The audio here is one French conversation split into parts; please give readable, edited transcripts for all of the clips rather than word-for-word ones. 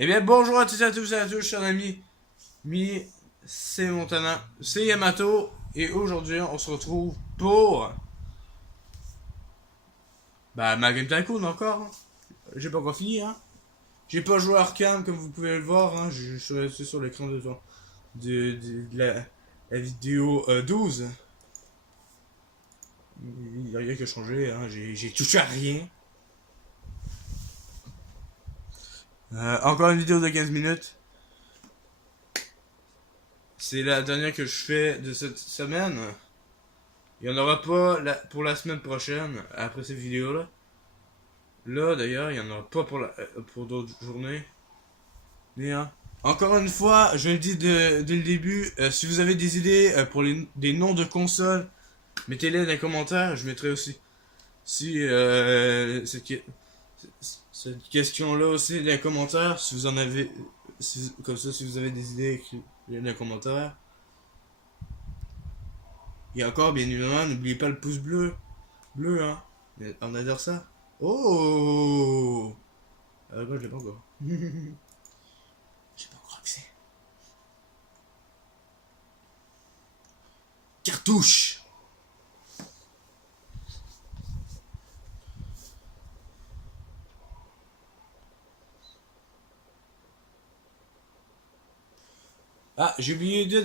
Eh bien, bonjour à tous et à tous, chers amis. C'est Montana, c'est Yamato, et aujourd'hui, on se retrouve pour. Bah, ma Game Tycoon encore. Hein. J'ai pas encore fini, hein. J'ai pas joué à Arkham, comme vous pouvez le voir, hein. Je suis resté sur l'écran de la vidéo 12. Il y a rien qui a changé, hein. J'ai touché à rien. Encore une vidéo de 15 minutes. C'est la dernière que je fais de cette semaine. Il n'y en aura pas pour la semaine prochaine, après cette vidéo-là. Là, d'ailleurs, il n'y en aura pas pour d'autres journées. Mais, hein. Encore une fois, je le dis dès le début, si vous avez des idées pour des noms de consoles, mettez-les dans les commentaires, je mettrai aussi. Si cette question-là aussi dans les commentaires, si vous en avez, comme ça, si vous avez des idées, écrivez dans les commentaires. Et encore, bien évidemment, n'oubliez pas le pouce bleu, hein. On adore ça. Oh! Moi, je l'ai pas encore. J'ai pas encore accès. Cartouche! Ah, j'ai oublié de dire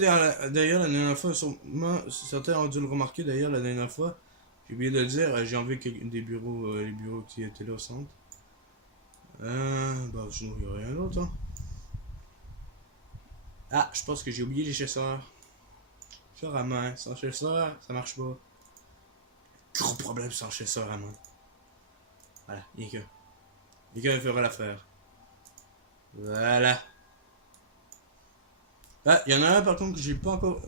d'ailleurs la dernière fois, sûrement, certains ont dû le remarquer d'ailleurs la dernière fois. J'ai oublié de le dire, j'ai enlevé des bureaux, les bureaux qui étaient là au centre. Bah sinon il n'y a rien d'autre. Hein. Ah, je pense que j'ai oublié les chasseurs. Chasseur à main, sans chasseur, ça marche pas. Gros problème sans chasseur à main. Voilà, il y a que. Quelqu'un fera l'affaire. Voilà. Ah, il y en a un par contre que j'ai pas encore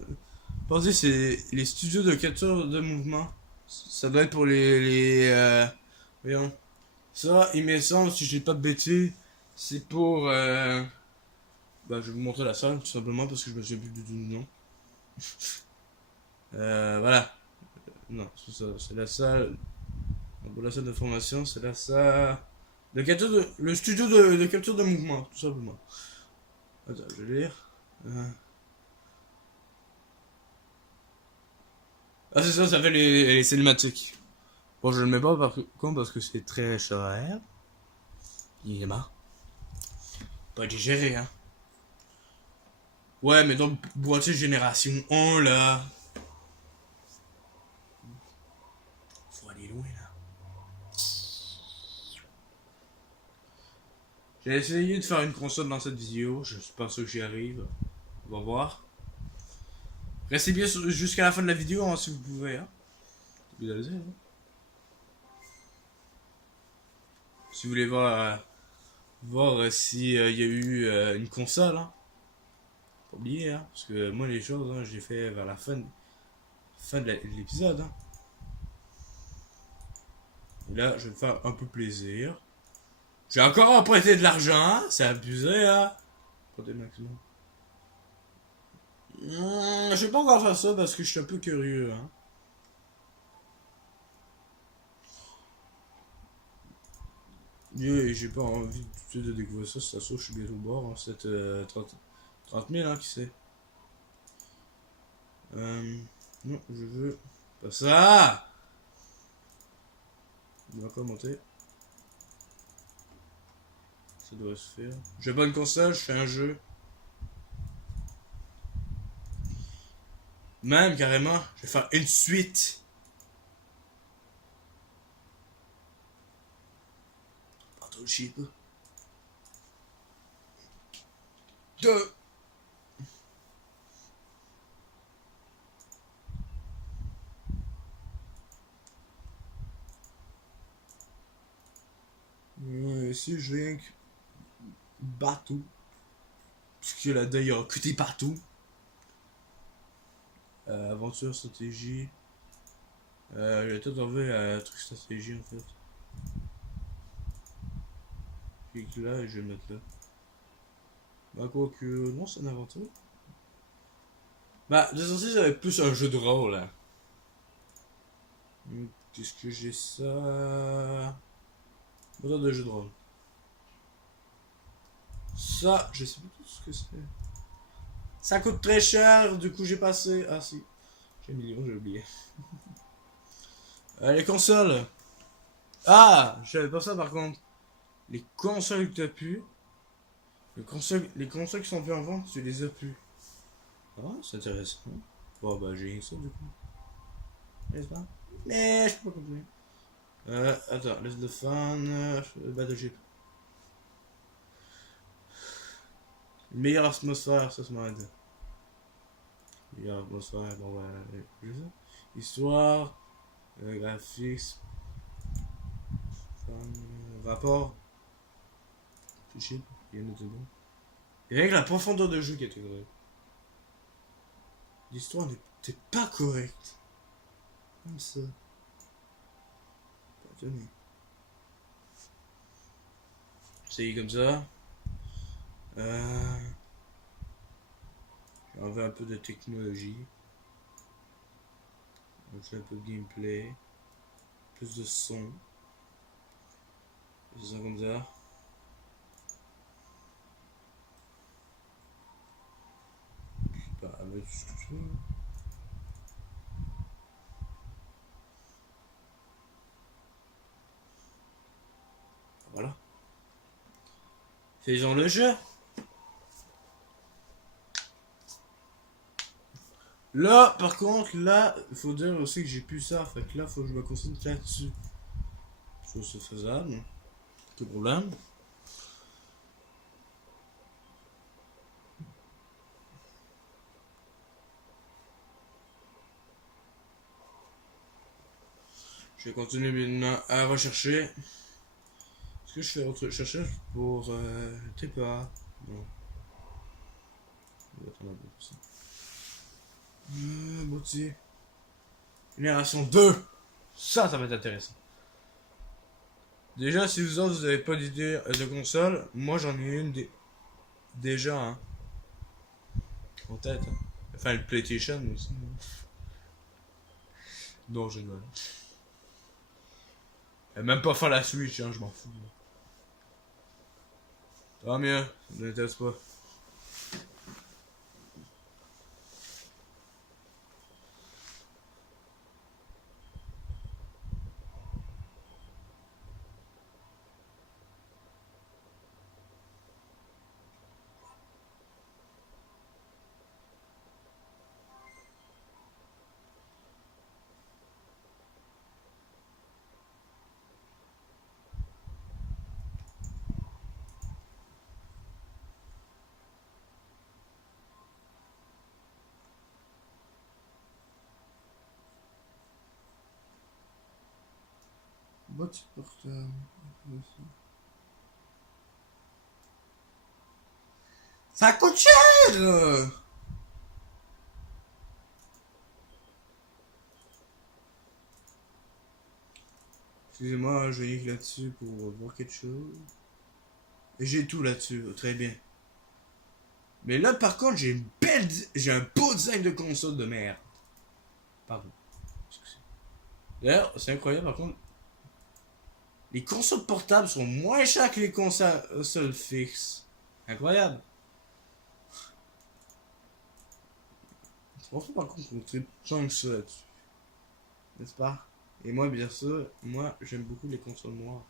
pensé, c'est les studios de capture de mouvement. Ça doit être pour voyons. Ça, il me semble, si je dis pas de bêtises, c'est pour. Bah, je vais vous montrer la salle, tout simplement, parce que je me souviens plus du nom. Voilà. Non, c'est ça, c'est la salle. Pour la salle de formation, c'est la salle. Le studio de capture de mouvement, tout simplement. Attends, je vais lire. Ah, c'est ça, ça fait les cinématiques. Bon, je le mets pas par contre parce que c'est très cher. Il est marre. Pas digéré, hein. Ouais, mais donc, boîtier génération 1, là. Faut aller loin, là. J'ai essayé de faire une console dans cette vidéo. Je suis pas sûr que j'y arrive. On va voir. Restez bien jusqu'à la fin de la vidéo, hein, si vous pouvez, hein. Vous allez dire, hein. Si vous voulez voir si y a eu une console, hein. Pas oublier, hein. Parce que moi, les choses, hein, j'ai fait vers la fin de l'épisode, hein. Et là, je vais me faire un peu plaisir. J'ai encore emprunté de l'argent, hein. C'est abusé, hein. Pas de maximum. Je vais pas encore faire ça parce que je suis un peu curieux, hein. J'ai pas envie tout de suite de découvrir ça, c'est ça, je suis bientôt au bord, hein. C'est 30 000, hein, qui sait. Non, je veux pas ça. On va encore monter. Ça devrait se faire. Je fais pas une console, je fais un jeu. Même carrément, je vais faire une suite. Pas trop cheap. Deux. Ici, je viens que bateau. Parce que là d'ailleurs, côté partout. Aventure, stratégie. J'ai tout enlevé truc stratégie en fait. Clique là et je vais le mettre là. Bah, quoi que. Non, c'est une aventure. Bah, de sortie, ça va être plus un jeu de rôle là. Qu'est-ce que j'ai ça? Moteur de jeu de rôle. Ça, je sais pas tout ce que c'est. Ça coûte très cher, du coup j'ai passé. Ah si, j'ai un million, j'ai oublié. Les consoles. Ah, je savais pas ça par contre. Les consoles que t'as pu. Les consoles qui sont plus en vente, tu les as plus. Ah, c'est intéressant. Bon, bah, j'ai ça du coup. N'est-ce pas? Mais je peux pas continuer. Attends, laisse le fan. Battleship. Meilleure atmosphère, ça m'aide. Meilleure atmosphère, bon, bah, je sais. Histoire. Graphics. Rapport. Chip. Il y en a dedans. Et avec la profondeur de jeu qui était correcte. L'histoire n'était pas correcte. Comme ça. Tenez. C'est comme ça. J'enlève un peu de technologie. On fait un peu de gameplay. Plus de son. C'est ça comme ça. Bah, avec tout ce que tu veux. Voilà. Faisons le jeu. Là, par contre, là, il faut dire aussi que j'ai plus ça. Fait que là, faut que je me concentre là-dessus. Ça, c'est faisable. Pas de problème. Je vais continuer maintenant à rechercher. Est-ce que je fais autre recherche pour TPA? Non. On va attendre un peu pour ça. Boutier. Génération 2. Ça va être intéressant. Déjà, si vous autres, vous avez pas d'idée de console, moi j'en ai une déjà hein, en tête. Hein. Enfin, le PlayStation aussi. Non, je ne veux même pas faire la Switch, hein, je m'en fous. Tant mieux, ne m'intéresse pas. Boîte portable. Ça coûte cher! Excusez-moi, je vais cliquer là-dessus pour voir quelque chose. Et j'ai tout là-dessus, très bien. Mais là, par contre, j'ai un beau design de console de merde. Pardon. D'ailleurs, c'est incroyable, par contre, les consoles portables sont moins chères que les consoles fixes. Incroyable. Franchement, par contre, on tripe tant que ça là-dessus. N'est-ce pas? Et moi, bien sûr, moi, j'aime beaucoup les consoles noires.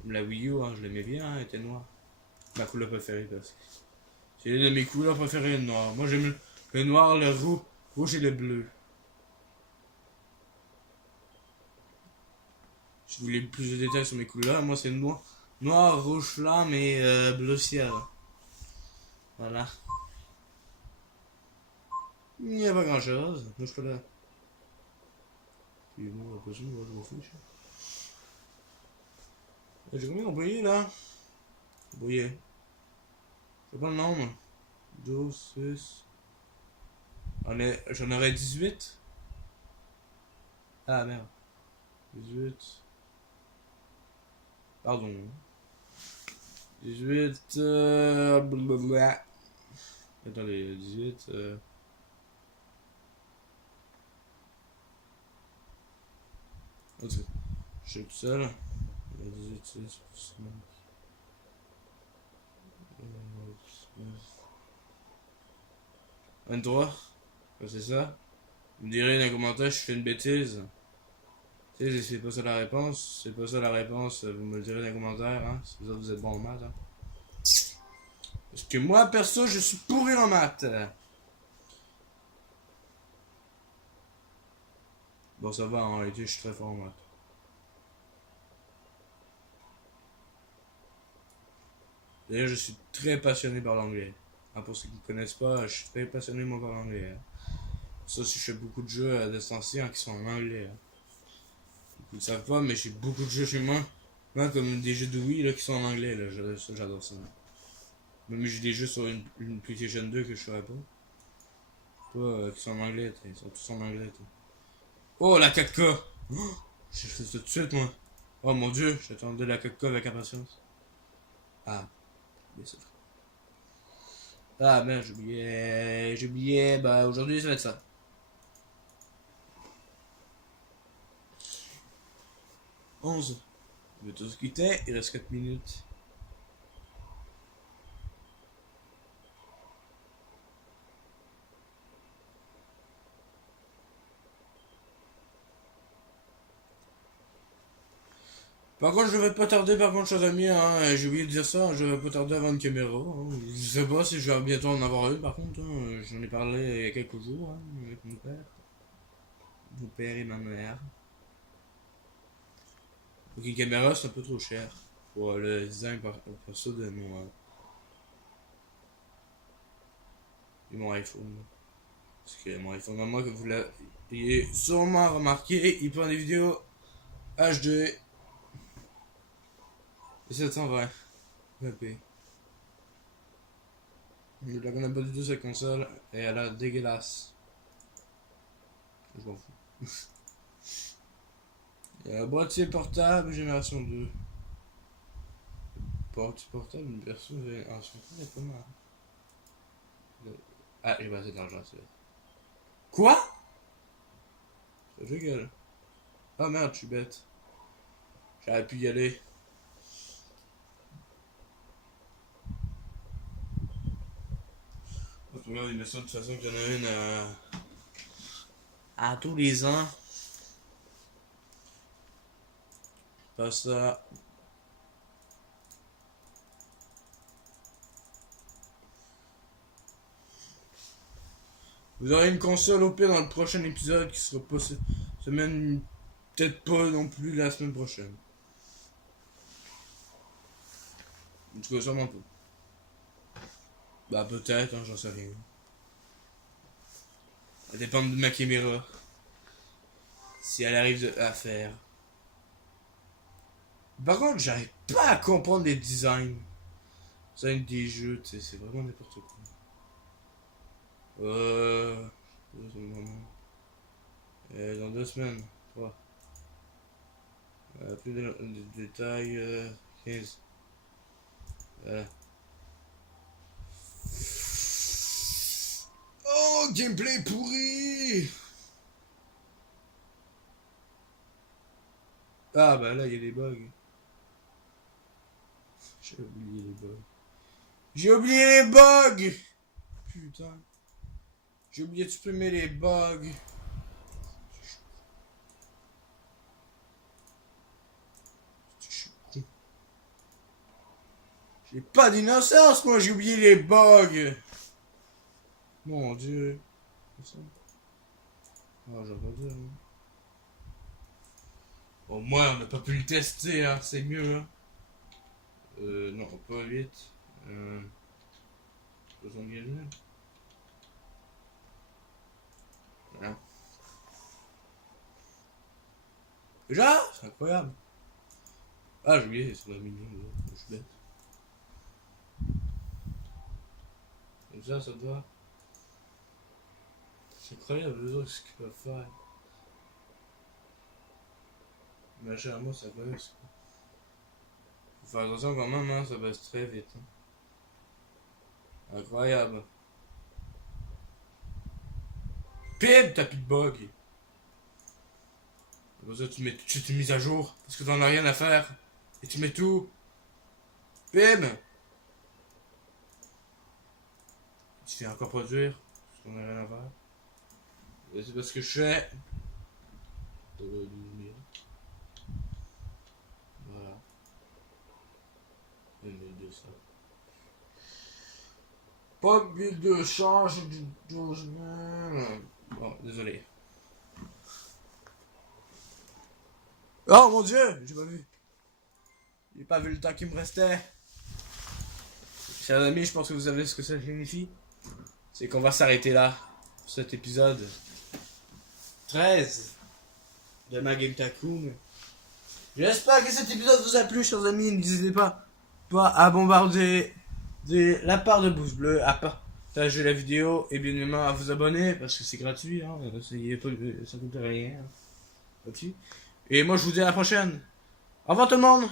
Comme la Wii U, hein, je l'aimais bien, hein, elle était noire. Ma couleur préférée, parce que c'est une de mes couleurs préférées, le noir. Moi, j'aime le noir, le rouge et le bleu. Si vous voulez plus de détails sur mes couleurs, moi, c'est noir, noir, rouge flamme et bleu ciel. Voilà. Il n'y a pas grand chose. Moi, je fais là. Puis moi, après ça, moi, je m'en fiche. J'ai combien d'employés là? Employés. C'est pas le nombre. 12, 6. J'en aurais 18. Ah merde. 18. Pardon. 18. Blablabla. Attendez, 18. Ok. Je suis tout seul. 18, 6, 23. C'est ça. Vous me direz dans les commentaires, je fais une bêtise. Tu sais, c'est pas ça la réponse. C'est pas ça la réponse. Vous me le direz dans les commentaires, hein. Si vous êtes bon en maths, hein. Parce que moi, perso, je suis pourri en maths. Bon, ça va, en réalité, je suis très fort en maths. D'ailleurs, je suis très passionné par l'anglais. Ah, pour ceux qui ne connaissent pas, je suis très passionné moi par l'anglais. Hein. Ça aussi, je fais beaucoup de jeux à distance qui sont en anglais. Hein. Ils ne savent pas, mais j'ai beaucoup de jeux chez moi. Moi, comme des jeux de Wii là, qui sont en anglais. Là. J'adore ça. Même j'ai des jeux sur une PlayStation 2 que je ferais pas. Pas qui sont en anglais. Ils sont tous en anglais. T'sais. Oh, la 4K! Oh, j'ai fait ça tout de suite, moi. Oh mon dieu, j'attendais la 4K avec impatience. Ah, bien sûr. Ah merde, j'oubliais, bah aujourd'hui ça va être ça. 11. On va tous quitter, il reste 4 minutes. Par contre, je vais pas tarder, par contre, chers amis, hein, j'ai oublié de dire ça, je vais pas tarder avant une caméra. Hein. Je sais pas si je vais bientôt en avoir une, par contre, hein. J'en ai parlé il y a quelques jours hein, avec mon père. Mon père et ma mère. Donc une caméra, c'est un peu trop cher pour le design pour ça de mon iPhone. Parce que mon iPhone à moi, que vous l'avez sûrement remarqué, il prend des vidéos HD et 720 p. Je la connais pas du tout cette console et elle a dégueulasse. Je m'en fous. Boîtier portable génération 2. Boîtier portable, une version génération 3 est pas mal. Ah, j'ai pas assez d'argent, c'est vrai. Quoi? Ça gueule. Ah merde, je suis bête. J'aurais pu y aller. Regarde, il me semble de toute façon qu'il y en a une à tous les ans. Pas ça. Vous aurez une console OP dans le prochain épisode qui sera pas semaine. Peut-être pas non plus la semaine prochaine. En tout cas, sûrement pas. Bah, peut-être, hein, j'en sais rien. Ça dépend de ma caméra. Si elle arrive à faire. Par contre, j'arrive pas à comprendre les designs. Design des jeux, tu sais, c'est vraiment n'importe quoi. Dans 2 semaines, 3. Plus de détails, 15. Oh, gameplay pourri! Ah, bah là, il y a des bugs. J'ai oublié les bugs. J'ai oublié les bugs! Putain. J'ai oublié de supprimer les bugs. J'ai pas d'innocence, moi, j'ai oublié les bugs. Mon dieu. C'est ça? Ah, j'ai pas dire. Hein. Au moins, on n'a pas pu le tester, hein, c'est mieux. Hein. Non, pas vite. 70 000. Voilà. Déjà? C'est incroyable. Ah, j'ai oublié, c'est 1 million. Je suis bête. Comme ça doit. C'est incroyable les autres ce qu'ils peuvent faire. Mais à moi ça baisse. Faut faire attention quand même, hein, ça baisse très vite. Hein. Incroyable. Pib, t'as plus de bug. Comme ça tu mets tout de suite une mise à jour. Parce que t'en as rien à faire. Et tu mets tout. Pib. tu fais encore produire, parce qu'on a rien à faire. Et c'est parce que je fais. Voilà. 1200. Pas 1200, j'ai dit 12 000. Bon, désolé. Oh mon dieu, j'ai pas vu. J'ai pas vu le temps qui me restait. Chers amis, je pense que vous savez ce que ça signifie. C'est qu'on va s'arrêter là pour cet épisode 13 de ma Game Tycoon. J'espère que cet épisode vous a plu, chers amis. N'hésitez pas à bombarder la part de pouce bleu, à partager la vidéo et bien évidemment à vous abonner parce que c'est gratuit. Hein, ça coûte rien. Hein, gratuit. Et moi je vous dis à la prochaine. Au revoir tout le monde.